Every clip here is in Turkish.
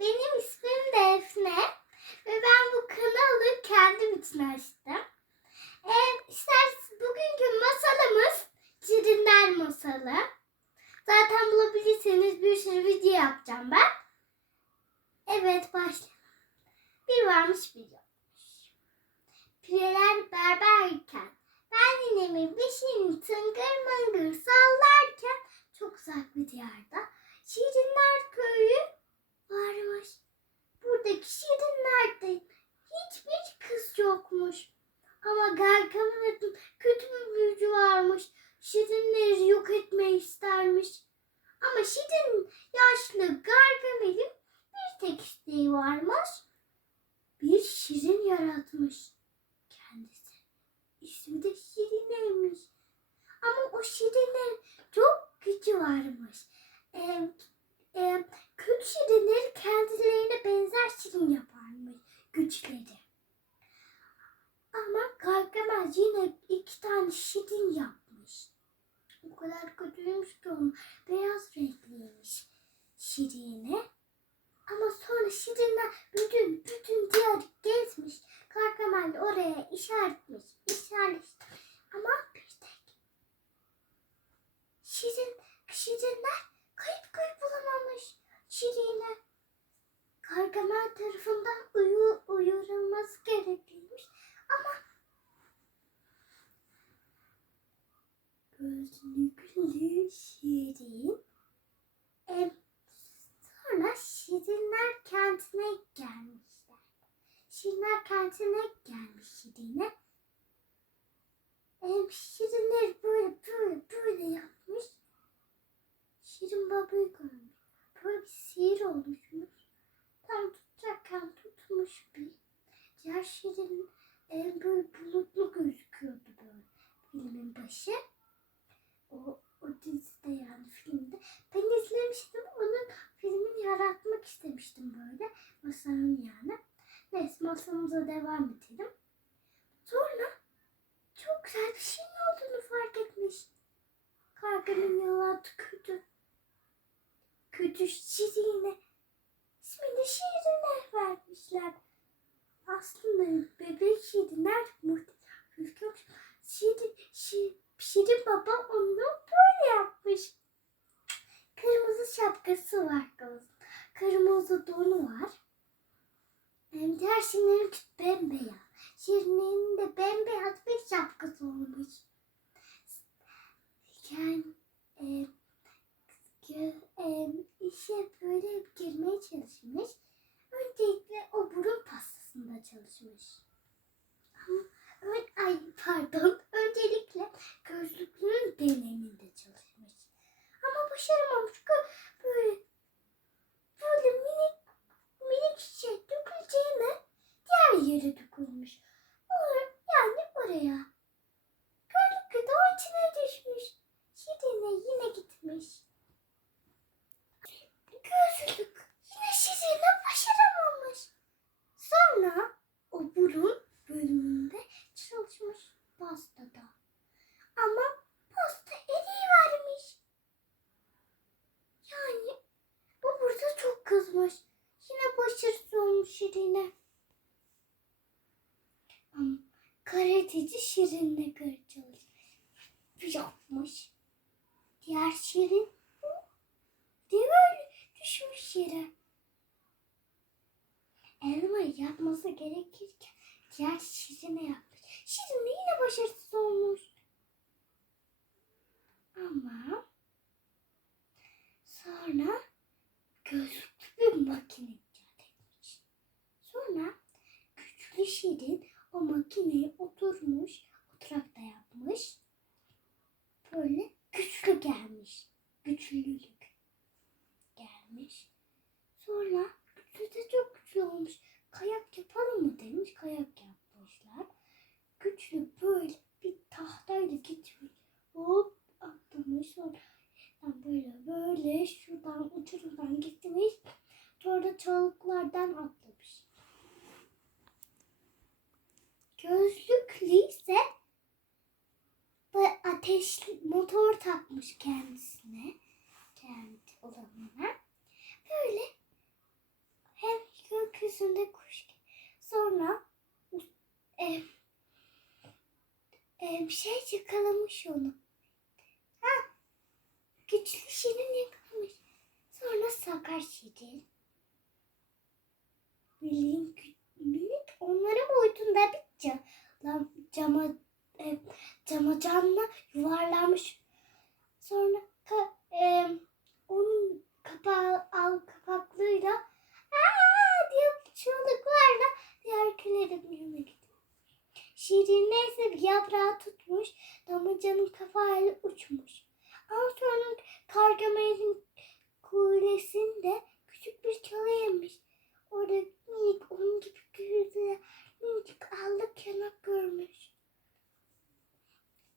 Benim ismim Defne ve ben bu kanalı kendim için açtım. Ee, isterseniz bugünkü masalımız Şirinler Masalı. Zaten bulabilirseniz bir sürü video yapacağım ben. Evet başlayalım. Bir varmış bir yokmuş. Pireler berberken ben ninemin beşiğini tıngır mıngır sallarken çok uzak bir diyarda Şirinler köyü varmış. Buradaki şirinlerde hiçbir kız yokmuş. Ama Gargamel'in kötü bir büyücü varmış. Şirinleri yok etmeyi istermiş. Ama Şirin yaşlı Gargamel'in bir tek isteği varmış. Bir şirin yaratmış kendisi. İsmi de Şirine'ymiş. Ama o Şirin'in çok gücü varmış. Ee, kötü şirinler kendilerine benzer şirin yaparmış güçleri. Ama Gargamel yine iki tane şirin yapmış. O kadar kötüymüş ki onu. Beyaz renkliymiş şirine. Ama sonra şirinler bütün bütün diyarı gezmiş. Gargamel oraya. İşaret. Ama bir tek şirin, şirinler kayıp kayıp bulamamış şirine. Gargamel tarafından uyu, uyarılması gerekirmiş. Ama gözlüklü şirin em, sonra şirinler kentine gelmişler. Şirinler kentine şirine. Em, şirinler böyle böyle böyle yapmış. Şirin babayı görmüş. Böyle bir sihir oluşmuş. Tam tutacakken tutmuş bir. Diğer şirin e, böyle bulutlu gözüküyordu böyle filmin başı. O, o dizide yani filmde. Ben izlemiştim. Onun filmini yaratmak istemiştim böyle. Masanın yani. Neyse masamıza devam edelim. Sonra çok güzel bir şeyin olduğunu fark etmiş. Yalan kötü. Kötü şirine. İsmini şirine vermişler. Aslında bebek şirinler muhtemelen çok şirin, şirin, şirin baba onu böyle yapmış. Kırmızı şapkası var kız. Kırmızı donu var. Hem diğer şirinlerin bembeyaz. Şirinin de bembeyaz bir şapkası olmuş. Yani e, gö- e, işe böyle girmeye çalışmış. Öncelikle o burun pastasında çalışmış. Ama ön, ay pardon. Öncelikle gözlüklünün deneminde çalışmış. Ama başaramamış. Gö- Böyle böyle minik minik şey döküleceğine diğer yere dökülmüş. Or- Yani oraya. Gözlüklü de o içine düşmüş. Şirine yine gitmiş. Gözlük yine şirine başaramamış. Sonra o burun bölümünde çalışmış pastada. Ama pasta eriği vermiş. Yani bu burada çok kızmış. Yine olmuş Şirine. Karateci Şirin'le göre çalışmış. Yapmış. Diğer Şirin böyle düşmüş yere. Elmayı yapması gerekirken diğer Şirin'e yapmış. Şirin de yine başarısız olmuş. Ama sonra gözlüklü bir makine icat etmiş. Sonra güçlü Şirin o makineye oturmuş, oturakta yapmış. Böyle güçlü gelmiş. Güçlülük gelmiş. Sonra güçlü de çok güçlü olmuş. Kayak yapalım mı demiş. Kayak yapmışlar. Güçlü böyle bir tahtayla gitmiş. Hop atlamış. Sonra böyle böyle şuradan uçurumdan gitmiş. Sonra çalıklardan atlamış. Gözlüklü ise böyle ateşli motor takmış kendisine. Kendi olanına. Böyle tepesinde kuş. Sonra e, e, bir şey yakalamış onu. Ha, güçlü şirin yakalamış. Sonra sakar şirin. Bilin minik onların boyutunda bir cam, cama e, camacanla yuvarlanmış. Sonra ka, e, onun kapağı al kapaklığıyla aa diye çığlıklarla diğer köylerin yanına gidiyor. Şirin neyse bir yaprağı tutmuş, damacanın kafayla uçmuş. Ama sonra Gargamel'in kulesinde küçük bir çalı yemiş. Orada minik onun gibi gözler, minicik allık yanak görmüş.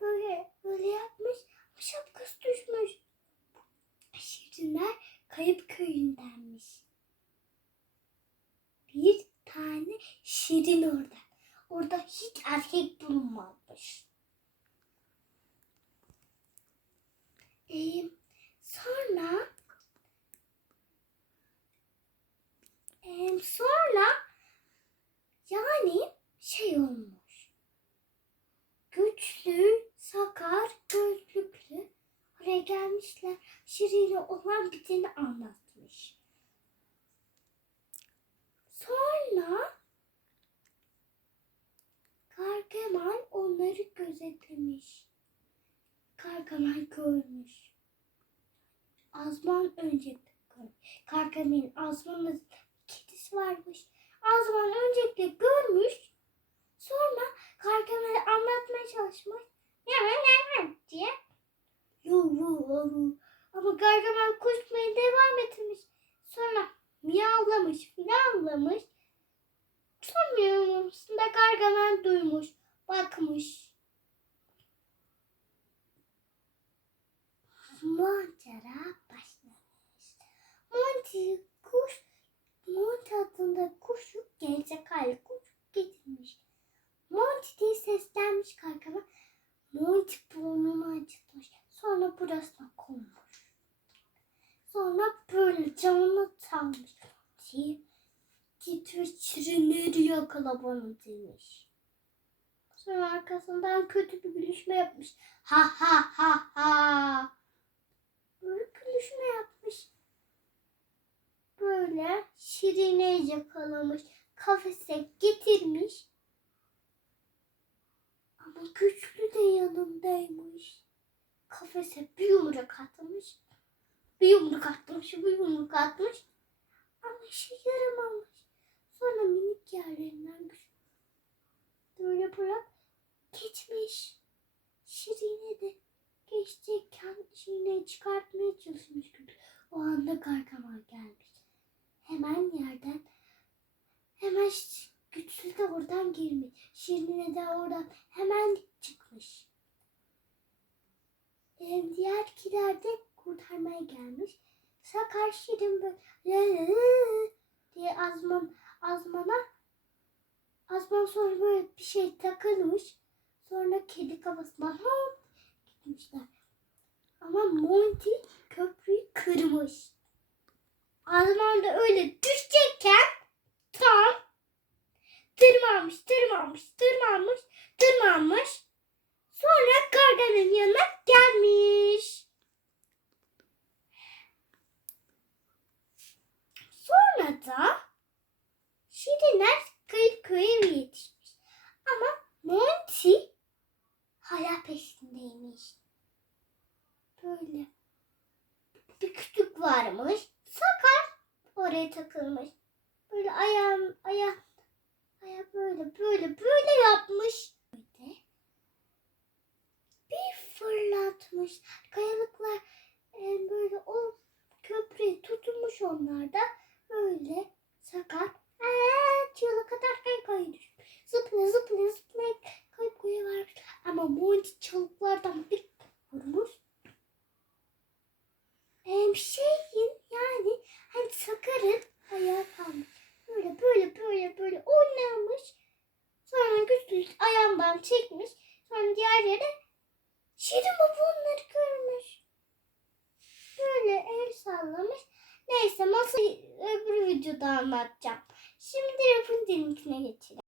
Böyle böyle yapmış ama şapkası düşmüş. Şirinler kayıp köyündenmiş. Bir tane şirin orada. Orada hiç erkek bulunmamış. Ee, sonra ee, sonra yani şey olmuş. Güçlü, sakar, gözlüklü oraya gelmişler. Şirin'e olan biteni anlatmış. Sonra Gargamel onları gözetlemiş. Gargamel görmüş. Azman önce görmüş. Gargamel'in Azman'ın kedisi varmış. Azman öncelikle görmüş. Sonra Gargamel'e anlatmaya çalışmış. Diye. Yu yu yu. Ama Gargamel koşmaya devam etmiş. Sonra miyavlamış, miyavlamış. Son miyavlamasında Gargamel duymuş, bakmış. Macera başlamış. Monty kuş, Monty adında kuşu gelecek hali kuş getirmiş. Monty diye seslenmiş Gargamel. Monty burnunu acıtmış. Sonra burasına konmuş. Sonra böyle camını çalmış. Monty gitmiş şirinleri yakala bana demiş. Sonra arkasından kötü bir gülüşme yapmış. Ha ha ha ha. Böyle gülüşme yapmış. Böyle şirine yakalamış. Kafese getirmiş. Ama güçlü de yanındaymış. Kafese bir yumruk atmış. Bir yumruk atmış, bir yumruk atmış. Ama işe yaramamış. Sonra minik yerlerinden böyle bırak geçmiş. Şirine de geçecekken Şirine çıkartmaya çalışmış gibi. O anda Gargamel gelmiş. Hemen yerden hemen güçlü de oradan girmiş. Şirine de oradan hemen çıkmış. Ee, diğerkiler de kurtarmaya gelmiş. Sakar Şirin böyle diye Azman Azman'a Azman sonra böyle bir şey takılmış. Sonra kedi kafasına hop gitmişler. Ama Monty köprüyü kırmış. Azman öyle düşecekken tam tırmanmış, tırmanmış, tırmanmış, tırmanmış. Sonra Gargamel yanına gelmiş. Sonra da Şirinler kayıp köye mi yetişmiş? Ama Monty hala peşindeymiş. Böyle bir küçük varmış. Sakar oraya takılmış. Böyle ayağım ayak ayak böyle böyle böyle yapmış. Bir fırlatmış. Kayalıklar e, böyle o köprüye tutunmuş onlar da böyle sakar